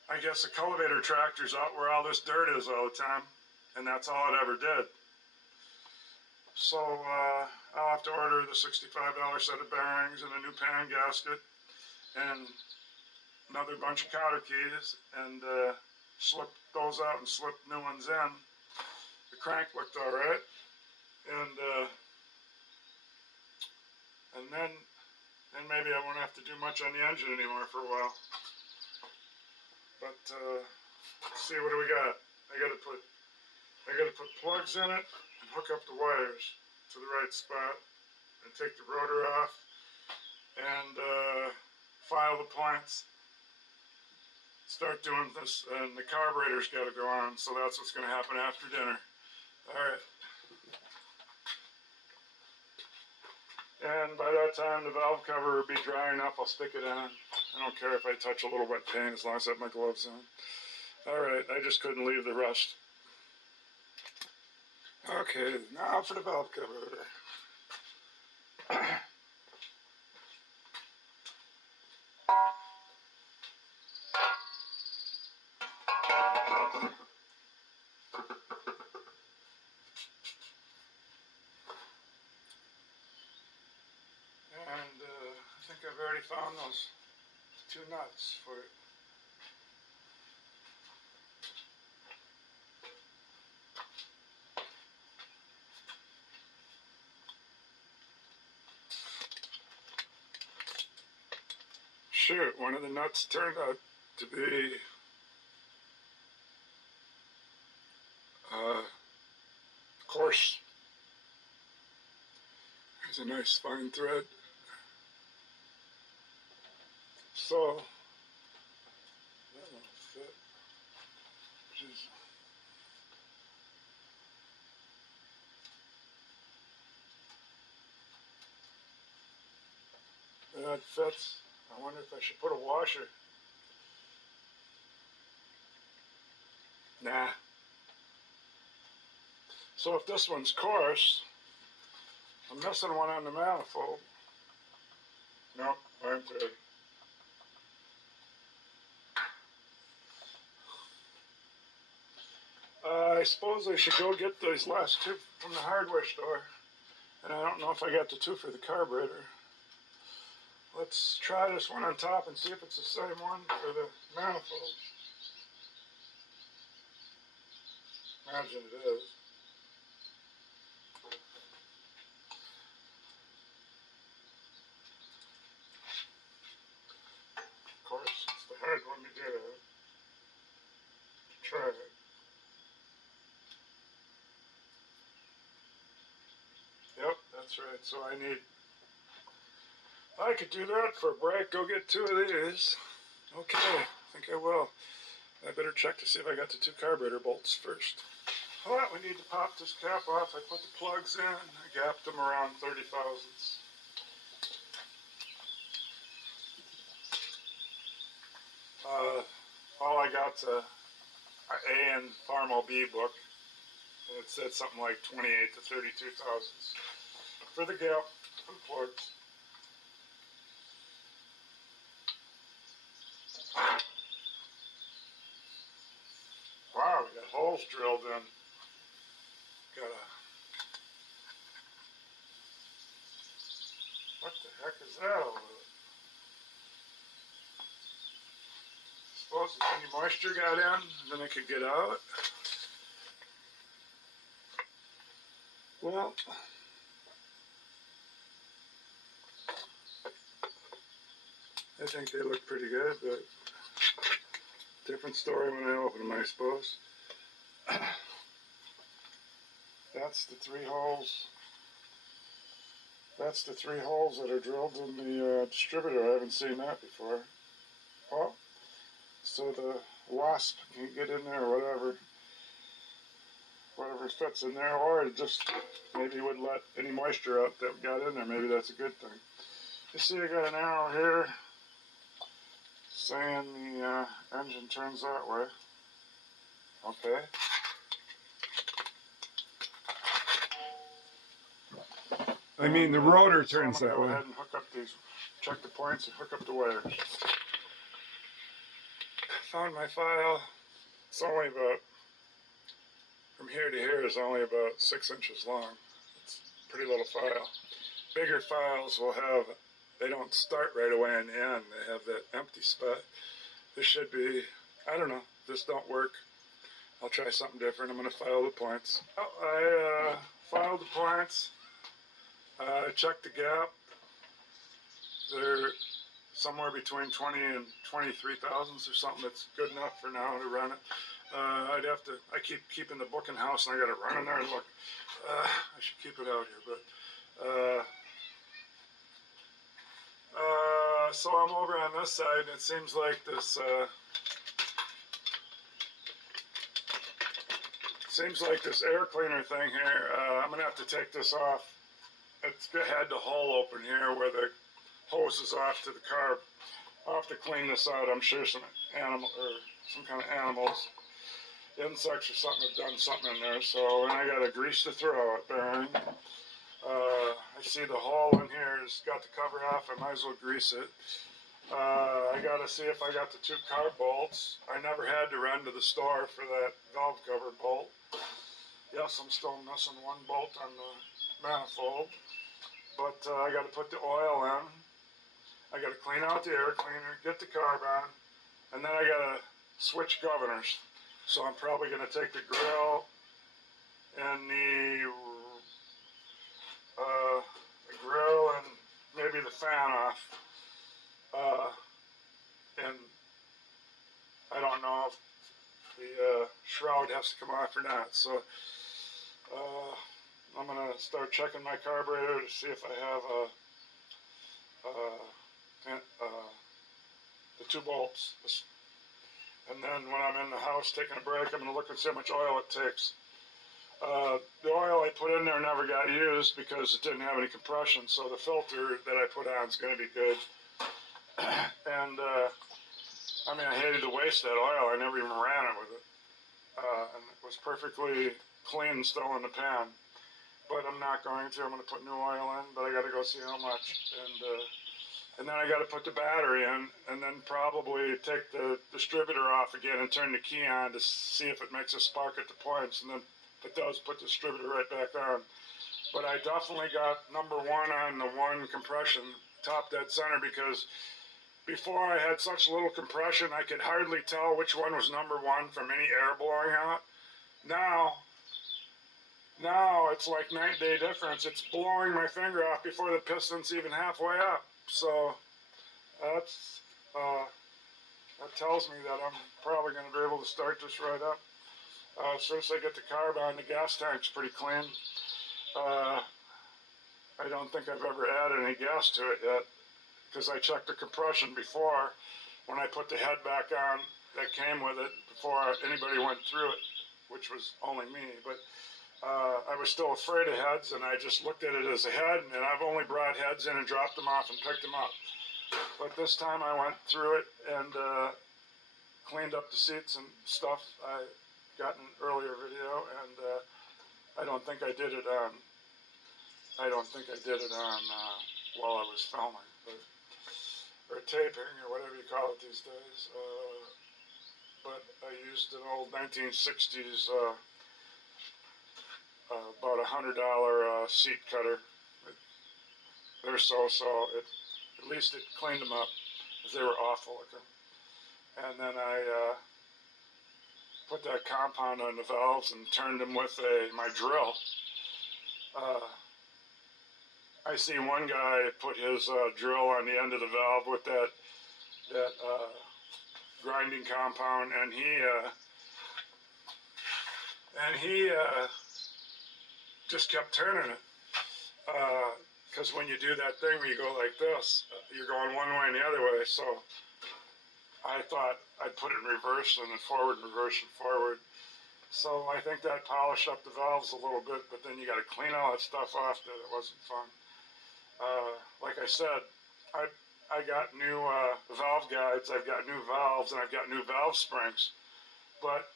I guess the cultivator tractor's out where all this dirt is all the time, and that's all it ever did. So I'll have to order the $65 set of bearings and a new pan gasket and another bunch of cotter keys and slip those out and slip new ones in. The crank looked all right, and then maybe I won't have to do much on the engine anymore for a while. But let's see, what do we got? I gotta put plugs in it and hook up the wires to the right spot and take the rotor off and file the points. Start doing this, and the carburetor's got to go on, so that's what's going to happen after dinner. All right. And by that time, the valve cover will be dry enough. I'll stick it on. I don't care if I touch a little wet paint as long as I have my gloves on. All right, I just couldn't leave the rust. Okay, now for the valve cover. And I think I've already found those 2 nuts for it. Shoot, one of the nuts turned out to be coarse. There's a nice fine thread. So that won't fit. That fits. I wonder if I should put a washer. Nah. So if this one's coarse, I'm missing one on the manifold. Nope, fine thread. I suppose I should go get those last 2 from the hardware store. And I don't know if I got the 2 for the carburetor. Let's try this one on top and see if it's the same one for the manifold. Imagine it is. Of course, it's the hard one to get at. Try it. Yep, that's right. So I could do that for a break. Go get 2 of these. Okay, I think I will. I better check to see if I got the 2 carburetor bolts first. Well, we need to pop this cap off. I put the plugs in. I gapped them around 30 thousandths. All I got's a in Farmall B book. And it said something like 28 to 32 thousandths for the gap for the plugs. Wow, we got holes drilled in. What the heck is that over there? Suppose if any moisture got in, then it could get out. Well, I think they look pretty good, but different story when I open them, I suppose. That's the 3 holes. That's the 3 holes that are drilled in the distributor. I haven't seen that before. Oh, so the wasp can get in there, or whatever fits in there, or it just maybe would let any moisture out that got in there. Maybe that's a good thing. You see, I got an arrow here saying the engine turns that way. Okay. I mean, the rotor turns that way. Go ahead and hook up these, check the points and hook up the wires. found my file. It's only about, from here to here is only about 6 inches long. It's a pretty little file. Bigger files will have, they don't start right away in the end. They have that empty spot. This should be, I don't know, this don't work. I'll try something different. I'm going to file the points. Oh, I filed the points. I checked the gap. They're somewhere between 20 and 23 thousandths or something. That's good enough for now to run it. I'd have to, I keep keeping the book in house and I got to run in there and look. I should keep it out here, but so I'm over on this side and it seems like this air cleaner thing here, I'm gonna have to take this off. It's had the hole open here where the hose is off to the carb. I'll have to clean this out. I'm sure some animal or some kind of animals, insects or something have done something in there. So, and I gotta grease the throw bearing. I see the hole in here has got the cover off. I might as well grease it. I gotta see if I got the 2 carb bolts. I never had to run to the store for that valve cover bolt. Yes, I'm still missing 1 bolt on the manifold, but I gotta put the oil in. I gotta clean out the air cleaner, get the carb on, and then I gotta switch governors. So I'm probably gonna take the grill and the grill and maybe the fan off. And I don't know if the shroud has to come off or not. So I'm gonna start checking my carburetor to see if I have the 2 bolts. And then when I'm in the house taking a break, I'm gonna look and see how much oil it takes. The oil I put in there never got used because it didn't have any compression, so the filter that I put on is going to be good. And I mean, I hated to waste that oil. I never even ran it with it. And it was perfectly clean still in the pan. But I'm not going to. I'm going to put new oil in, but I got to go see how much. And then I got to put the battery in, and then probably take the distributor off again and turn the key on to see if it makes a spark at the points. And then if it does, put the distributor right back on. But I definitely got number 1 on the 1 compression, top dead center, because before I had such little compression, I could hardly tell which one was number 1 from any air blowing out. Now it's like night and day difference. It's blowing my finger off before the piston's even halfway up. So that's that tells me that I'm probably going to be able to start this right up. As soon as I get the carb on, the gas tank's pretty clean. I don't think I've ever added any gas to it yet, because I checked the compression before when I put the head back on that came with it before anybody went through it, which was only me. But I was still afraid of heads, and I just looked at it as a head, and I've only brought heads in and dropped them off and picked them up. But this time I went through it and cleaned up the seats and stuff. I got an earlier video, and I don't think I did it on while I was filming, or taping, or whatever you call it these days. But I used an old 1960s, about $100 seat cutter. They're so at least it cleaned them up, because they were awful looking. And then I put that compound on the valves and turned them with my drill. I see one guy put his drill on the end of the valve with that grinding compound, and he just kept turning it. Because when you do that thing where you go like this, you're going one way and the other way. So I thought I'd put it in reverse and then forward and reverse and forward. So I think that polished up the valves a little bit, but then you got to clean all that stuff off. That it wasn't fun. Like I said, I got new valve guides, I've got new valves, and I've got new valve springs. But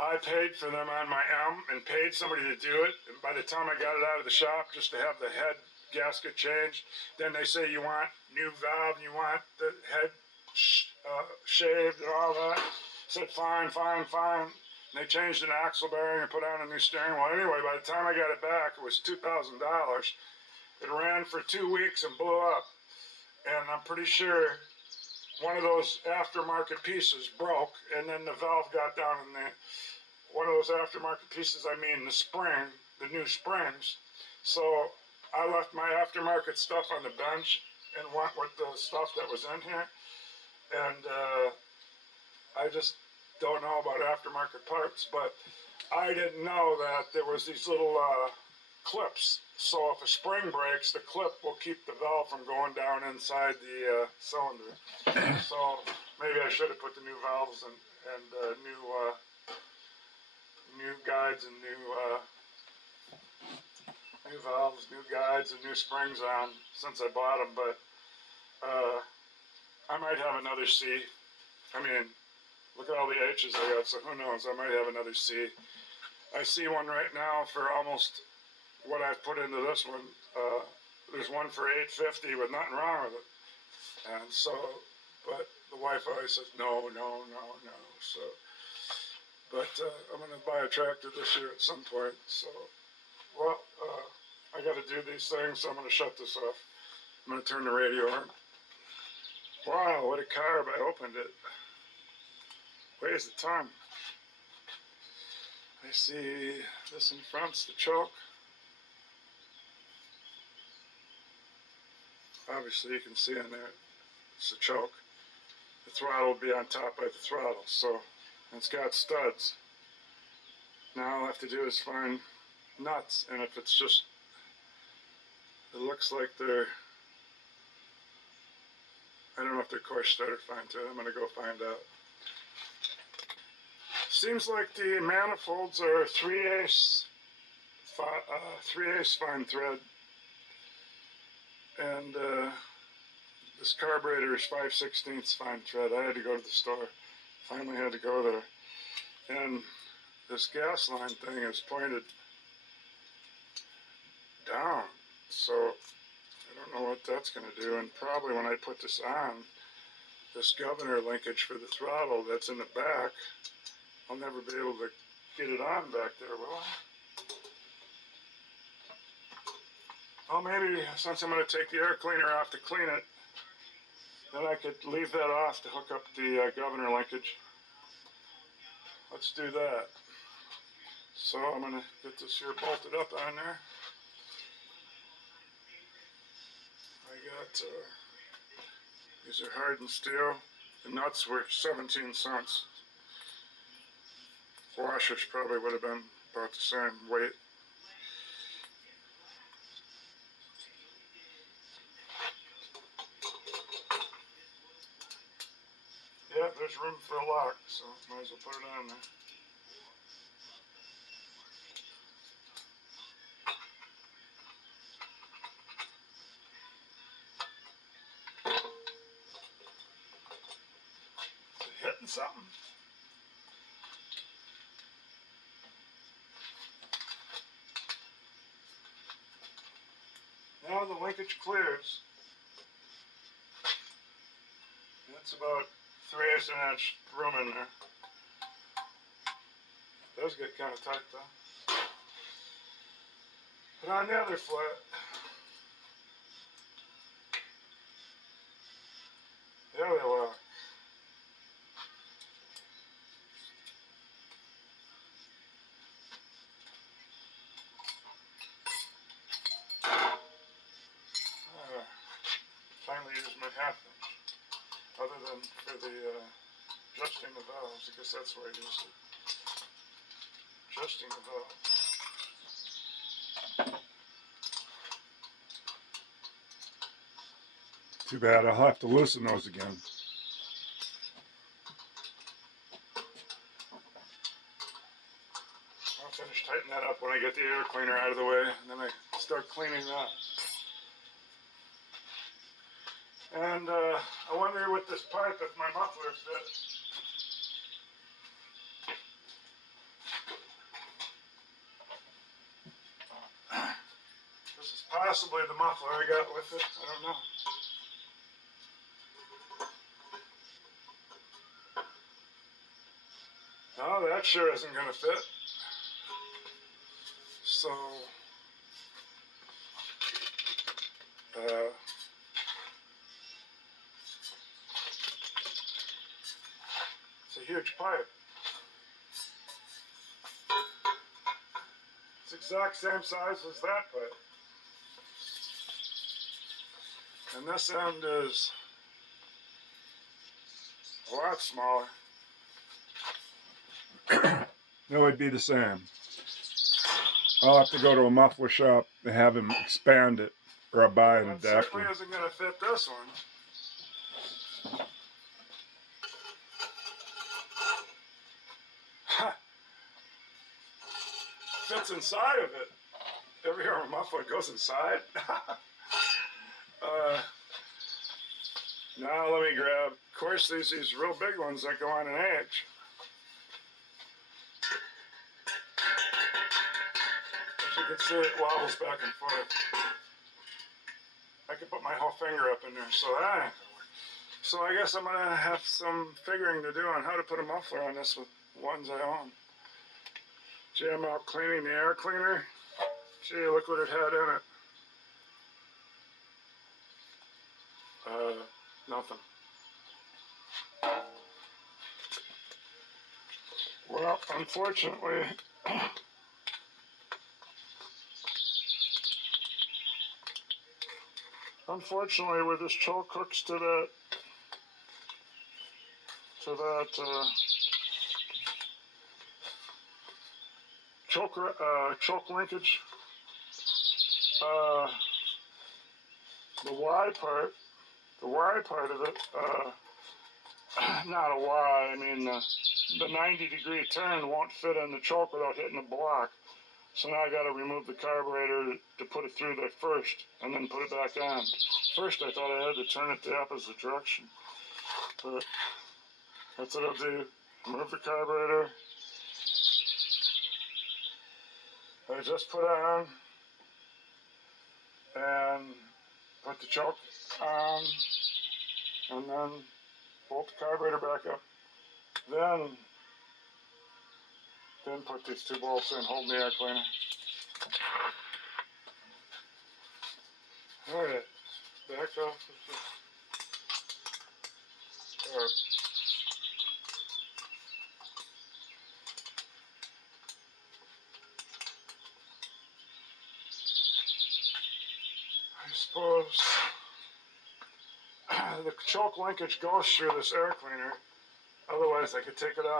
I paid for them on my M and paid somebody to do it. And by the time I got it out of the shop, just to have the head gasket changed, then they say you want new valve, you want the head shaved and all that. Said fine, fine, fine. And they changed an axle bearing and put on a new steering wheel. Anyway, by the time I got it back, it was $2,000. It ran for 2 weeks and blew up. And I'm pretty sure one of those aftermarket pieces broke, and then the valve got down in the, one of those aftermarket pieces, I mean the spring, the new springs. So I left my aftermarket stuff on the bench and went with the stuff that was in here. And I just don't know about aftermarket parts, but I didn't know that there was these little clips. So if a spring breaks, the clip will keep the valve from going down inside the cylinder. So maybe I should have put the new valves and new guides and new valves, new guides, and new springs on since I bought them. But I might have another C. I mean, look at all the H's I got, so who knows? I might have another C. I see one right now for almost what I've put into this one. There's one for $850 with nothing wrong with it. And so, but the wife always says, no, no, no, no. So, but I'm going to buy a tractor this year at some point. So, well, I got to do these things, so I'm going to shut this off. I'm going to turn the radio on. Wow, what a carb. I opened it. Where's the tongue? I see this in front's the choke. Obviously you can see in there, it's a choke. The throttle will be on top by the throttle, so it's got studs. Now all I have to do is find nuts, and if it's just, it looks like they're, I don't know if they're course starter fine too. I'm going to go find out. Seems like the manifolds are 3/8 fine thread, and this carburetor is 5/16 fine thread. I had to go to the store. Finally had to go there. And this gas line thing is pointed down, so I don't know what that's going to do. And probably when I put this on, this governor linkage for the throttle that's in the back, I'll never be able to get it on back there, will I? Well, maybe since I'm going to take the air cleaner off to clean it, then I could leave that off to hook up the governor linkage. Let's do that. So I'm going to get this here bolted up on there. I got, these are hardened steel. The nuts were 17 cents. Washers probably would have been about the same weight. Yeah, there's room for a lock, so might as well put it on there. Is it hitting something? Now the linkage clears. That's about 3/8 inch room in there. It does get kind of tight though. But on the other flat, there they lock. Finally used my 1/2 inch. Other than for the adjusting the valves, I guess that's where I used it. Adjusting the valve. Too bad, I'll have to loosen those again. I'll finish tightening that up when I get the air cleaner out of the way, and then I start cleaning that. And I wonder with this pipe if my muffler fits. This is possibly the muffler I got with it. I don't know. No, that sure isn't going to fit. So, it's a huge pipe. It's the exact same size as that pipe. And this end is a lot smaller. It would be the same. I'll have to go to a muffler shop and have him expand it, or I'll buy an adapter. It certainly isn't going to fit this one. Fits inside of it. Every arm muffler goes inside. Now let me grab, of course, these real big ones that go on an H. As you can see, it wobbles back and forth. I could put my whole finger up in there, so that ain't gonna work. So I guess I'm gonna have some figuring to do on how to put a muffler on this with ones I own. Gee, I'm out cleaning the air cleaner. Gee, look what it had in it. Nothing. Well, unfortunately, where this choke hooks to that choke linkage, the Y part of it, not a Y, I mean the 90-degree turn won't fit in the choke without hitting the block. So now I got to remove the carburetor to put it through there first, and then put it back on. First I thought I had to turn it the opposite direction, but that's what I'll do. Remove the carburetor. I just put on and put the choke on, and then bolt the carburetor back up. Then put these two bolts in, holding the air cleaner. Alright, back off the carb. I suppose the choke linkage goes through this air cleaner. Otherwise, I could take it off